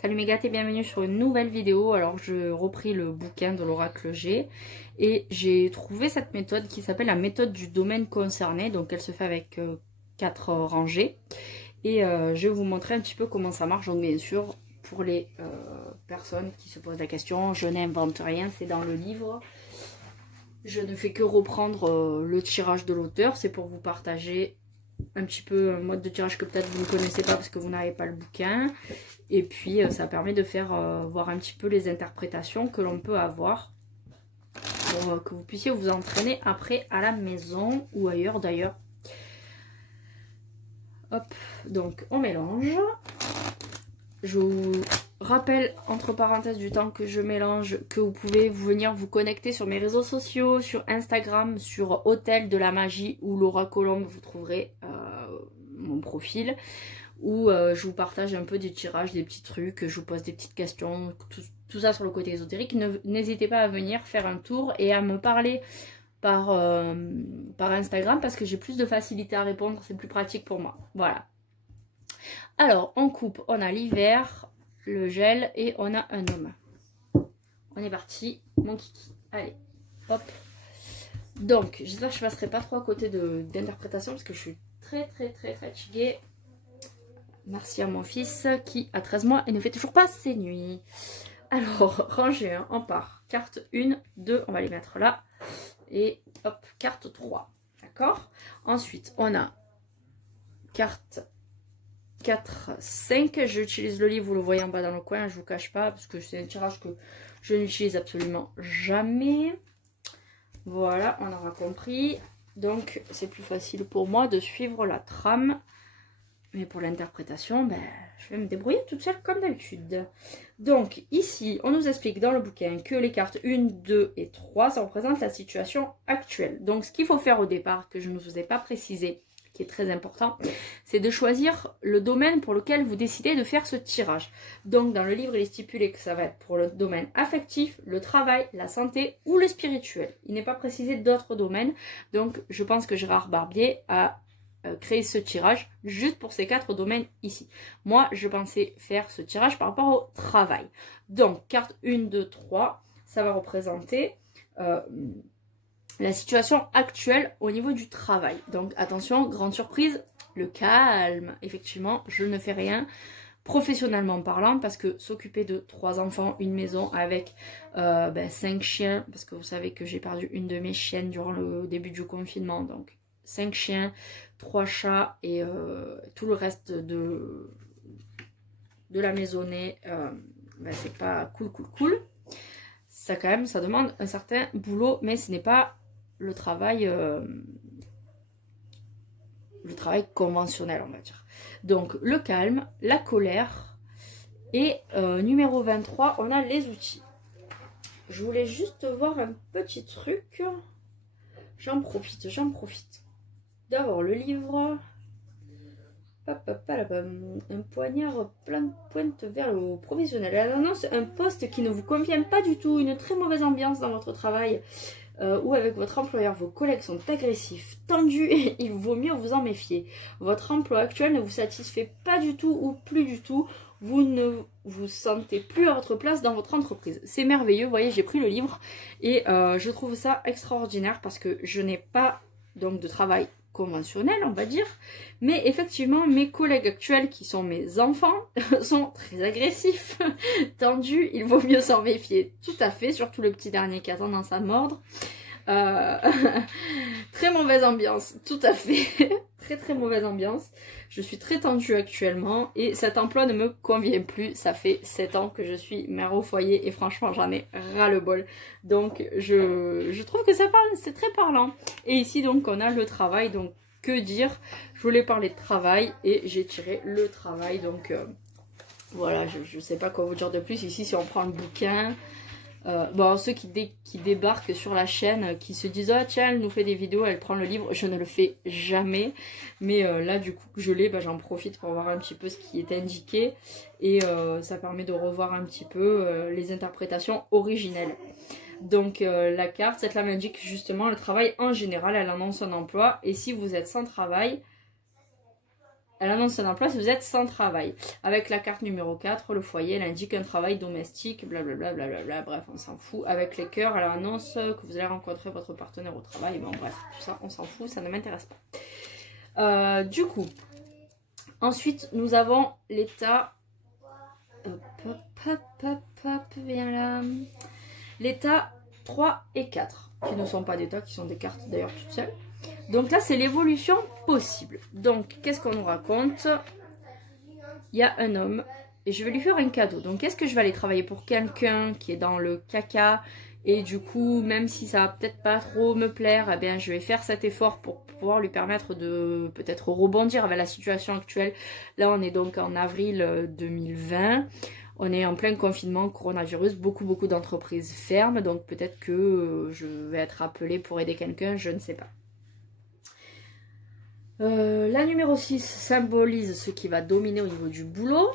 Salut mes gâtés, bienvenue sur une nouvelle vidéo. Alors je repris le bouquin de l'oracle G et j'ai trouvé cette méthode qui s'appelle la méthode du domaine concerné. Donc elle se fait avec 4 rangées et je vais vous montrer un petit peu comment ça marche. Donc bien sûr pour les personnes qui se posent la question, je n'invente rien, c'est dans le livre. Je ne fais que reprendre le tirage de l'auteur, c'est pour vous partager un petit peu un mode de tirage que peut-être vous ne connaissez pas parce que vous n'avez pas le bouquin. Et puis ça permet de faire voir un petit peu les interprétations que l'on peut avoir pour que vous puissiez vous entraîner après à la maison ou ailleurs d'ailleurs. Hop, donc on mélange. Je vous rappelle entre parenthèses du temps que je mélange que vous pouvez venir vous connecter sur mes réseaux sociaux, sur Instagram, sur Hôtel de la Magie ou Laura Colombe, vous trouverez mon profil. Où je vous partage un peu des tirages, des petits trucs, je vous pose des petites questions, tout ça sur le côté ésotérique. N'hésitez pas à venir faire un tour et à me parler par Instagram parce que j'ai plus de facilité à répondre, c'est plus pratique pour moi. Voilà. Alors, on coupe, on a l'hiver, le gel et on a un homme. On est parti, mon kiki. Allez, hop. Donc, j'espère que je ne passerai pas trop à côté d'interprétation parce que je suis très fatiguée. Merci à mon fils qui a 13 mois et ne fait toujours pas ses nuits. Alors, rangée 1, on part. Carte 1, 2, on va les mettre là. Et hop, carte 3. D'accord? Ensuite, on a carte 4, 5. J'utilise le livre, vous le voyez en bas dans le coin, je ne vous cache pas, parce que c'est un tirage que je n'utilise absolument jamais. Voilà, on aura compris. Donc, c'est plus facile pour moi de suivre la trame. Mais pour l'interprétation, ben, je vais me débrouiller toute seule comme d'habitude. Donc ici, on nous explique dans le bouquin que les cartes 1, 2 et 3, ça représente la situation actuelle. Donc ce qu'il faut faire au départ, que je ne vous ai pas précisé, qui est très important, c'est de choisir le domaine pour lequel vous décidez de faire ce tirage. Donc dans le livre, il est stipulé que ça va être pour le domaine affectif, le travail, la santé ou le spirituel. Il n'est pas précisé d'autres domaines. Donc je pense que Gérard Barbier a créer ce tirage juste pour ces 4 domaines ici. Moi, je pensais faire ce tirage par rapport au travail. Donc, carte 1, 2, 3, ça va représenter la situation actuelle au niveau du travail. Donc, attention, grande surprise, le calme. Effectivement, je ne fais rien professionnellement parlant parce que s'occuper de 3 enfants, une maison avec 5 chiens, parce que vous savez que j'ai perdu une de mes chiennes durant le début du confinement, donc 5 chiens, 3 chats et tout le reste de la maisonnée, c'est pas cool. Ça quand même, ça demande un certain boulot, mais ce n'est pas le travail conventionnel, on va dire. Donc le calme, la colère et numéro 23, on a les outils. Je voulais juste voir un petit truc. J'en profite. D'abord le livre, un poignard plein de pointes vers le professionnel. Elle annonce un poste qui ne vous convient pas du tout, une très mauvaise ambiance dans votre travail ou avec votre employeur. Vos collègues sont agressifs, tendus et il vaut mieux vous en méfier. Votre emploi actuel ne vous satisfait pas du tout ou plus du tout. Vous ne vous sentez plus à votre place dans votre entreprise. C'est merveilleux, vous voyez, j'ai pris le livre et je trouve ça extraordinaire parce que je n'ai pas donc de travail conventionnel, on va dire, mais effectivement mes collègues actuels qui sont mes enfants sont très agressifs, tendus, il vaut mieux s'en méfier, tout à fait, surtout le petit dernier qui a tendance à mordre. Très mauvaise ambiance, tout à fait. Très mauvaise ambiance. Je suis très tendue actuellement et cet emploi ne me convient plus. Ça fait 7 ans que je suis mère au foyer et franchement j'en ai ras-le-bol. Donc je trouve que ça parle, c'est très parlant. Et ici donc on a le travail, donc que dire? Je voulais parler de travail et j'ai tiré le travail. Donc voilà, je sais pas quoi vous dire de plus. Ici si on prend le bouquin... bon, ceux qui débarquent sur la chaîne, qui se disent « Ah tiens, elle nous fait des vidéos, elle prend le livre », je ne le fais jamais. Mais là, du coup, que je l'ai, j'en profite pour voir un petit peu ce qui est indiqué. Et ça permet de revoir un petit peu les interprétations originelles. Donc la carte, cette lame indique justement le travail en général, elle annonce un emploi. Et si vous êtes sans travail, Elle annonce un emploi si vous êtes sans travail. Avec la carte numéro 4, le foyer, elle indique un travail domestique, blablabla, blablabla, bref, on s'en fout. Avec les cœurs, elle annonce que vous allez rencontrer votre partenaire au travail. Bon, bref, tout ça, on s'en fout, ça ne m'intéresse pas. Du coup, ensuite, nous avons l'état... viens là. L'état 3 et 4, qui ne sont pas d'état, qui sont des cartes d'ailleurs toutes seules. Donc là, c'est l'évolution possible. Donc, qu'est-ce qu'on nous raconte? Il y a un homme et je vais lui faire un cadeau. Donc, est-ce que je vais aller travailler pour quelqu'un qui est dans le caca? Et du coup, même si ça va peut-être pas trop me plaire, eh bien, je vais faire cet effort pour pouvoir lui permettre de peut-être rebondir avec la situation actuelle. Là, on est donc en avril 2020. On est en plein confinement, coronavirus, beaucoup d'entreprises ferment. Donc, peut-être que je vais être appelée pour aider quelqu'un, je ne sais pas. La numéro 6 symbolise ce qui va dominer au niveau du boulot.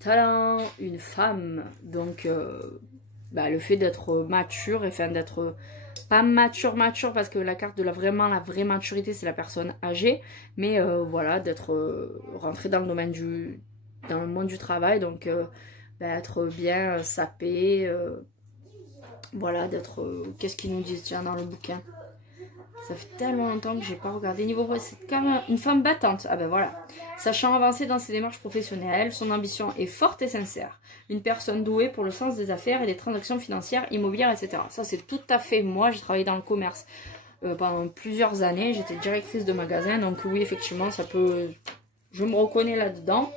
Talent, une femme. Donc, le fait d'être mature, enfin d'être pas mature parce que la carte de la vraie maturité, c'est la personne âgée. Mais voilà, d'être rentré dans le domaine dans le monde du travail. Donc, être bien sapé. Voilà, d'être... Qu'est-ce qu'ils nous disent déjà dans le bouquin? Ça fait tellement longtemps que j'ai pas regardé. Niveau c'est quand même une femme battante. Ah ben voilà. Sachant avancer dans ses démarches professionnelles, son ambition est forte et sincère. Une personne douée pour le sens des affaires et des transactions financières, immobilières, etc. Ça c'est tout à fait moi. J'ai travaillé dans le commerce pendant plusieurs années. J'étais directrice de magasin. Donc oui, effectivement, ça peut... Je me reconnais là-dedans.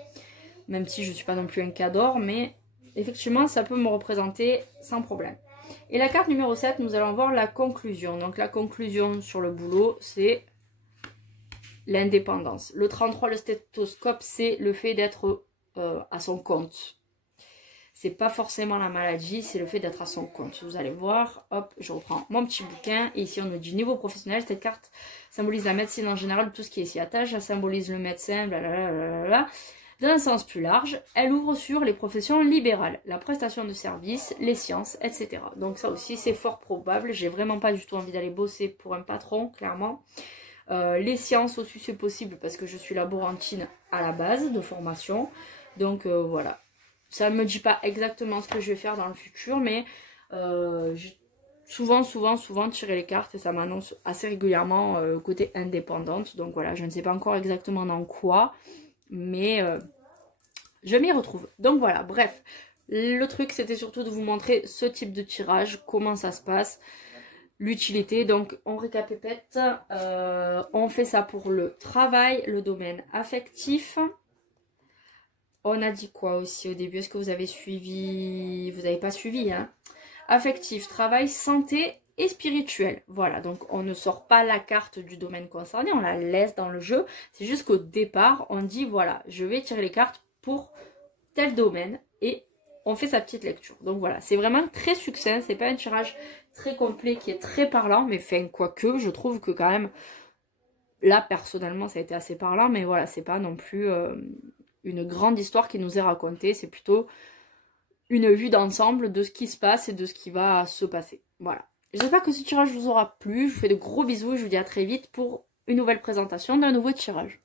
Même si je suis pas non plus un cador. Mais effectivement, ça peut me représenter sans problème. Et la carte numéro 7, nous allons voir la conclusion. Donc la conclusion sur le boulot, c'est l'indépendance. Le 33, le stéthoscope, c'est le fait d'être à son compte. C'est pas forcément la maladie, c'est le fait d'être à son compte. Vous allez voir, hop, je reprends mon petit bouquin. Et ici, on nous dit niveau professionnel. Cette carte symbolise la médecine en général, tout ce qui est s'y attache. Ça symbolise le médecin, blablabla. Dans un sens plus large, elle ouvre sur les professions libérales, la prestation de services, les sciences, etc. Donc ça aussi, c'est fort probable. J'ai vraiment pas du tout envie d'aller bosser pour un patron, clairement. Les sciences aussi, c'est possible parce que je suis laborantine à la base de formation. Donc voilà. Ça ne me dit pas exactement ce que je vais faire dans le futur, mais j'ai souvent tiré les cartes et ça m'annonce assez régulièrement côté indépendante. Donc voilà, je ne sais pas encore exactement dans quoi. Mais je m'y retrouve. Donc voilà, bref. Le truc, c'était surtout de vous montrer ce type de tirage, comment ça se passe, l'utilité. Donc, on récapépète. On fait ça pour le travail, le domaine affectif. On a dit quoi aussi au début? Est-ce que vous avez suivi? Vous n'avez pas suivi, hein? Affectif, travail, santé et spirituel. Voilà, donc on ne sort pas la carte du domaine concerné, on la laisse dans le jeu. C'est juste qu'au départ, on dit voilà, je vais tirer les cartes pour tel domaine et on fait sa petite lecture. Donc voilà, c'est vraiment très succinct, c'est pas un tirage très complet qui est très parlant, mais enfin, quoique, je trouve que quand même, là personnellement, ça a été assez parlant, mais voilà, c'est pas non plus une grande histoire qui nous est racontée, c'est plutôt une vue d'ensemble de ce qui se passe et de ce qui va se passer. Voilà. J'espère que ce tirage vous aura plu. Je vous fais de gros bisous et je vous dis à très vite pour une nouvelle présentation d'un nouveau tirage.